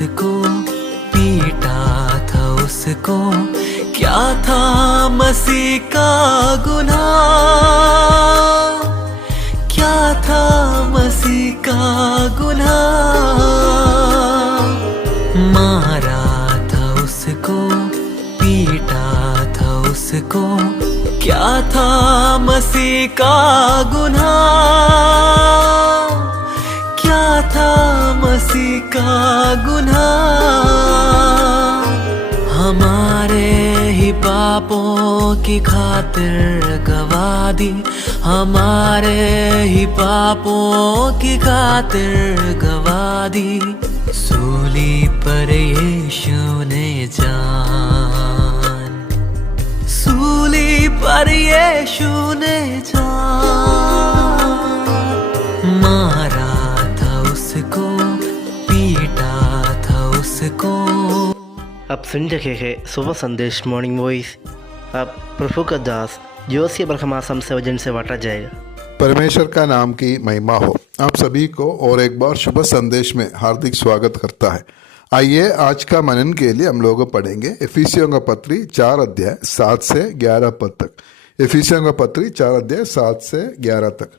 उसको, पीटा था उसको, क्या था मसीह का गुनाह, क्या था मसीह का गुनाह। मारा था उसको, पीटा था उसको, क्या था मसीह का गुनाह, क्या था मसीह का गुनाह। हमारे ही पापों की खातिर गवा दी, हमारे ही पापों की खातिर गवा दी, सूली पर यीशु ने जान, सूली पर यीशु ने जान। मारा था उसको, पीटा था उसको। आप सुन रहे हैं सुबह संदेश मॉर्निंग वॉइस। अब प्रभु का दास जोशी अब्राहम आसम से वजन से बांटा जाएगा। परमेश्वर का नाम की महिमा हो। आप सभी को और एक बार शुभ संदेश में हार्दिक स्वागत करता है। आइए आज का मनन के लिए हम लोग पढ़ेंगे इफिसियों का पत्री 4 अध्याय 7 से 11 पद तक। इफिसियों का पत्री 4 अध्याय 7 से 11 तक।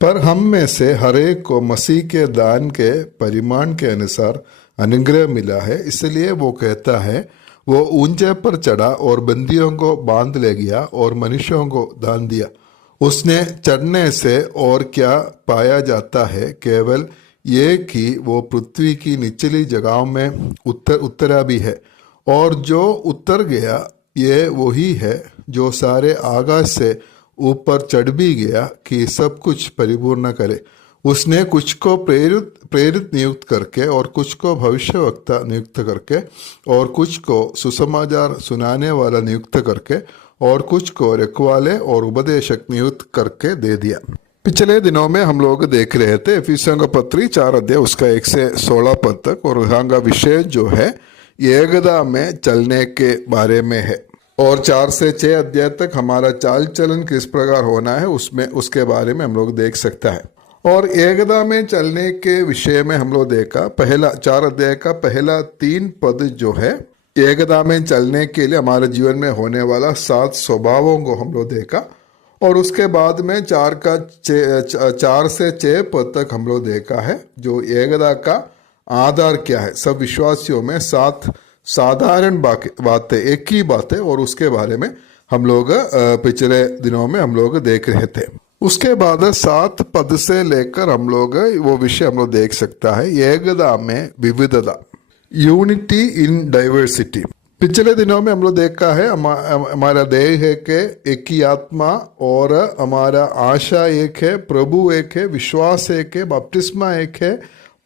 पर हम में से हरेक को मसीह के दान के परिमाण के अनुसार अनुग्रह मिला है, इसलिए वो कहता है, वो ऊंचे पर चढ़ा और बंदियों को बांध ले गया और मनुष्यों को दान दिया। उसने चढ़ने से और क्या पाया जाता है, केवल ये कि वो पृथ्वी की निचली जगहों में उतरा भी है, और जो उतर गया ये वही है जो सारे आकाश से ऊपर चढ़ भी गया कि सब कुछ परिपूर्ण करे। उसने कुछ को प्रेरित नियुक्त करके, और कुछ को भविष्यवक्ता नियुक्त करके, और कुछ को सुसमाचार सुनाने वाला नियुक्त करके, और कुछ को रखवाले और उपदेशक नियुक्त करके दे दिया। पिछले दिनों में हम लोग देख रहे थे इफिसियों का पत्री 4 अध्याय उसका 1 से 16 पद तक, और यहाँ का विषय जो है एकता में चलने के बारे में है। और 4 से 6 अध्याय तक हमारा चाल चलन किस प्रकार होना है उसमें उसके बारे में हम लोग देख सकता है। और एकता में चलने के विषय में हम लोग देखा, पहला 4 अध्याय का पहला 3 पद जो है एकता में चलने के लिए हमारे जीवन में होने वाला 7 स्वभावों को हम लोग देखा। और उसके बाद में 4 से 6 पद तक हम लोग देखा है जो एकता का आधार क्या है। सब विश्वासियों में 7 साधारण बातें, एक ही बातें, और उसके बारे में हम लोग पिछले दिनों में हम लोग देख रहे थे। उसके बाद 7 पद से लेकर हम लोग वो विषय हम लोग देख सकता है, एकता में विविधता, यूनिटी इन डाइवर्सिटी। पिछले दिनों में हम लोग देखा है हमारा देह है कि एक ही आत्मा, और हमारा आशा एक है, प्रभु एक है, विश्वास एक है, बपतिस्मा एक है,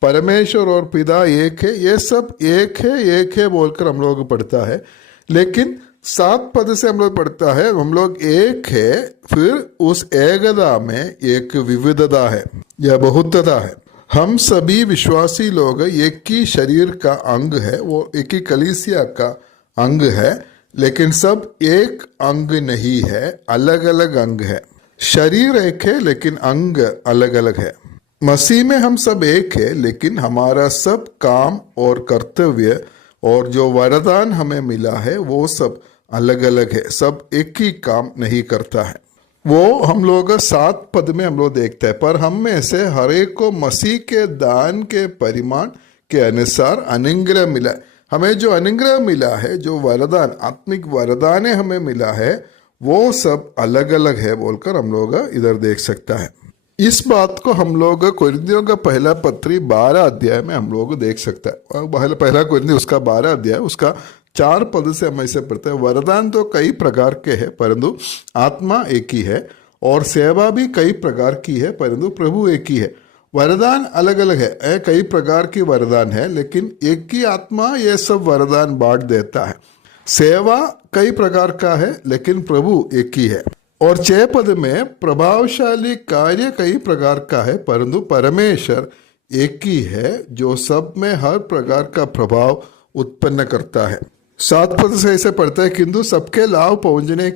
परमेश्वर और पिता एक है, ये सब एक है बोलकर हम लोग पढ़ता है। लेकिन 7 पद से हम लोग पढ़ता है हम लोग एक है, फिर उस एकता में एक विविधता है या बहुतता है। हम सभी विश्वासी लोग एक ही शरीर का अंग है, वो एक ही कलीसिया का अंग है, लेकिन सब एक अंग नहीं है, अलग अलग अंग है। शरीर एक है लेकिन अंग अलग अलग है। मसीह में हम सब एक है, लेकिन हमारा सब काम और कर्तव्य और जो वरदान हमें मिला है वो सब अलग अलग है, सब एक ही काम नहीं करता है। वो हम लोग 7 पद में हम लोग देखते हैं, पर हम में से हर एक को मसीह के दान के परिमाण के अनुसार अनुग्रह मिला है। हमें जो अनुग्रह मिला है, जो वरदान, आत्मिक वरदान हमें मिला है, वो सब अलग अलग है बोलकर हम लोग इधर देख सकता है। इस बात को हम लोग कोरिन्थियों का पहला पत्री 12 अध्याय में हम लोग देख सकता है। पहला कोरिन्थी उसका 12 अध्याय उसका 4 पद से हम ऐसे पढ़ते हैं, वरदान तो कई प्रकार के हैं परंतु आत्मा एक ही है, और सेवा भी कई प्रकार की है परंतु प्रभु एक ही है। वरदान अलग अलग है, कई प्रकार की वरदान है, लेकिन एक ही आत्मा ये सब वरदान बांट देता है। सेवा कई प्रकार का है लेकिन प्रभु एक ही है। और 6 पद में प्रभावशाली कार्य कई प्रकार का है परंतु परमेश्वर एक ही है जो सब में हर प्रकार का प्रभाव उत्पन्न करता है। 7 पद से ऐसे पढ़ता है, किंतु सबके लाभ पहुंचाने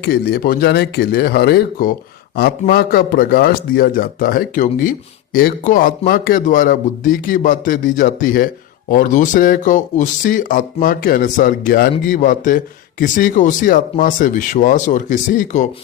के लिए हर एक को आत्मा का प्रकाश दिया जाता है, क्योंकि एक को आत्मा के द्वारा बुद्धि की बातें दी जाती है और दूसरे को उसी आत्मा के अनुसार ज्ञान की बातें, किसी को उसी आत्मा से विश्वास और किसी को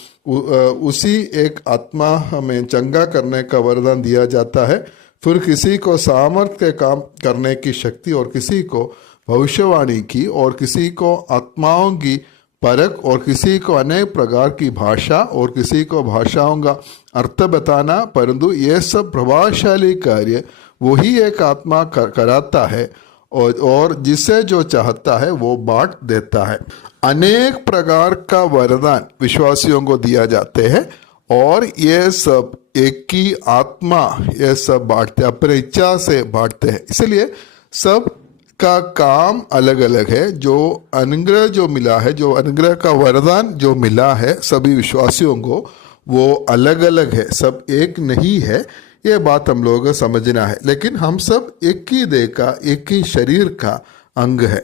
उसी एक आत्मा में चंगा करने का वरदान दिया जाता है। फिर किसी को सामर्थ्य के काम करने की शक्ति और किसी को भविष्यवाणी की और किसी को आत्माओं की परख और किसी को अनेक प्रकार की भाषा और किसी को भाषाओं का अर्थ बताना। परंतु ये सब प्रभावशाली कार्य वही एक आत्मा कराता है और जिसे जो चाहता है वो बांट देता है। अनेक प्रकार का वरदान विश्वासियों को दिया जाते हैं और ये सब एक ही आत्मा ये सब बांटते, अपने इच्छा से बांटते हैं। इसलिए सब का काम अलग अलग है। जो अनुग्रह जो मिला है, जो अनुग्रह का वरदान जो मिला है सभी विश्वासियों को, वो अलग अलग है, सब एक नहीं है। ये बात हम लोगों को समझना है। लेकिन हम सब एक ही देह का, एक ही शरीर का अंग है।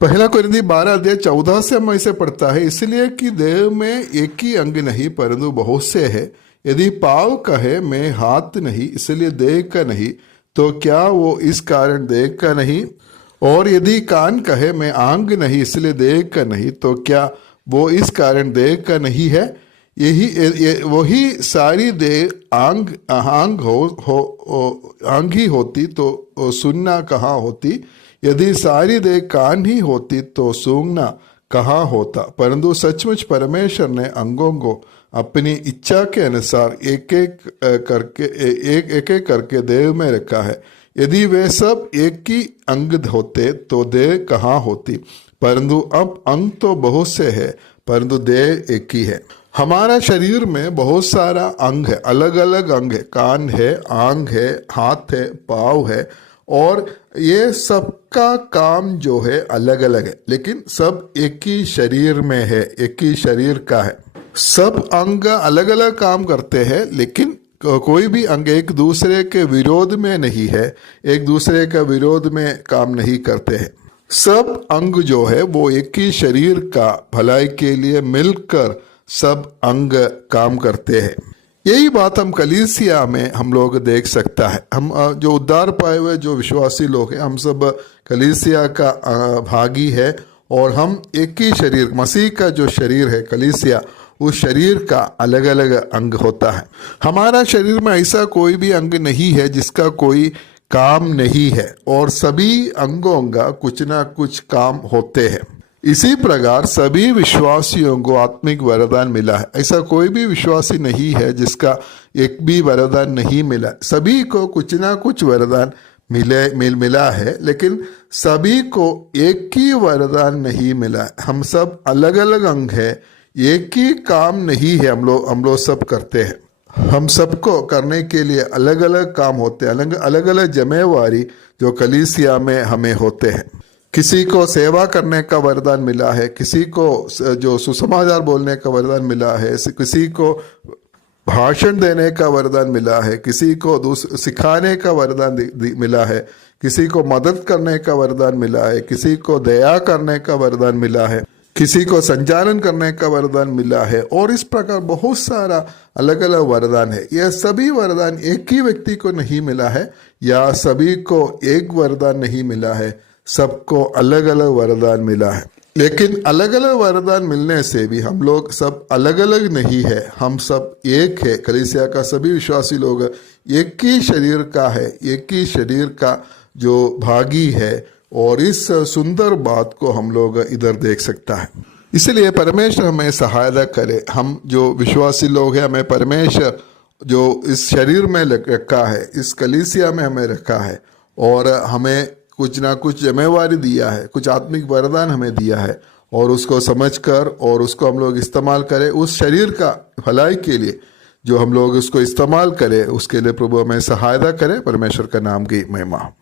पहला कोरिन्थी 12:14 से हम ऐसे पढ़ता है, इसलिए कि देह में एक ही अंग नहीं परंतु बहुत से है। यदि पाँव कहे मैं हाथ नहीं इसलिए देह का नहीं, तो क्या वो इस कारण देह का नहीं? और यदि कान कहे मैं आंग नहीं इसलिए देह का नहीं, तो क्या वो इस कारण देह का नहीं है? वही सारी देह आंग ही होती तो सुनना कहाँ होती? यदि सारी देह कान ही होती तो सूंघना कहाँ होता? परंतु सचमुच परमेश्वर ने अंगों को अपनी इच्छा के अनुसार एक एक करके देह में रखा है। यदि वे सब एक ही अंग होते तो देह कहाँ होती? परंतु अब अंग तो बहुत से है परंतु देह एक ही है। हमारा शरीर में बहुत सारा अंग है, अलग अलग अंग है। कान है, आंग है, हाथ है, पाँव है और ये सबका काम जो है अलग अलग है, लेकिन सब एक ही शरीर में है, एक ही शरीर का है। सब अंग अलग अलग काम करते हैं लेकिन कोई भी अंग एक दूसरे के विरोध में नहीं है, एक दूसरे का विरोध में काम नहीं करते हैं। सब अंग जो है वो एक ही शरीर का भलाई के लिए मिलकर सब अंग काम करते हैं। यही बात हम कलीसिया में हम लोग देख सकता है। हम जो उद्धार पाए हुए जो विश्वासी लोग हैं, हम सब कलीसिया का भागी है और हम एक ही शरीर, मसीह का जो शरीर है कलीसिया, उस शरीर का अलग अलग अंग होता है। हमारा शरीर में ऐसा कोई भी अंग नहीं है जिसका कोई काम नहीं है और सभी अंगों का कुछ ना कुछ काम होते हैं। इसी प्रकार सभी विश्वासियों को आत्मिक वरदान मिला है। ऐसा कोई भी विश्वासी नहीं है जिसका एक भी वरदान नहीं मिला। सभी को कुछ ना कुछ वरदान मिला है, लेकिन सभी को एक ही वरदान नहीं मिला। हम सब अलग अलग अंग है, एक ही काम नहीं है हम लोग सब करते हैं। हम सबको करने के लिए अलग अलग काम होते हैं, अलग अलग जिम्मेवारी जो कलीसिया में हमें होते हैं। किसी को सेवा करने का वरदान मिला है, किसी को जो सुसमाचार बोलने का वरदान मिला है, किसी को भाषण देने का वरदान मिला है, किसी को सिखाने का वरदान मिला है, किसी को मदद करने का वरदान मिला है, किसी को दया करने का वरदान मिला है, किसी को संचालन करने का वरदान मिला है और इस प्रकार बहुत सारा अलग अलग वरदान है। यह सभी वरदान एक ही व्यक्ति को नहीं मिला है या सभी को एक वरदान नहीं मिला है, सबको अलग अलग वरदान मिला है। लेकिन अलग अलग वरदान मिलने से भी हम लोग सब अलग अलग नहीं है, हम सब एक है। कलीसिया का सभी विश्वासी लोग एक ही शरीर का है, एक ही शरीर का जो भागी है और इस सुंदर बात को हम लोग इधर देख सकता है। इसलिए परमेश्वर हमें सहायता करे। हम जो विश्वासी लोग हैं, हमें परमेश्वर जो इस शरीर में रखा है, इस कलीसिया में हमें रखा है और हमें कुछ ना कुछ जिम्मेवारी दिया है, कुछ आत्मिक वरदान हमें दिया है और उसको समझकर और उसको हम लोग इस्तेमाल करें उस शरीर का भलाई के लिए। जो हम लोग उसको इस्तेमाल करें उसके लिए प्रभु हमें सहायता करे। परमेश्वर का नाम की महिमा।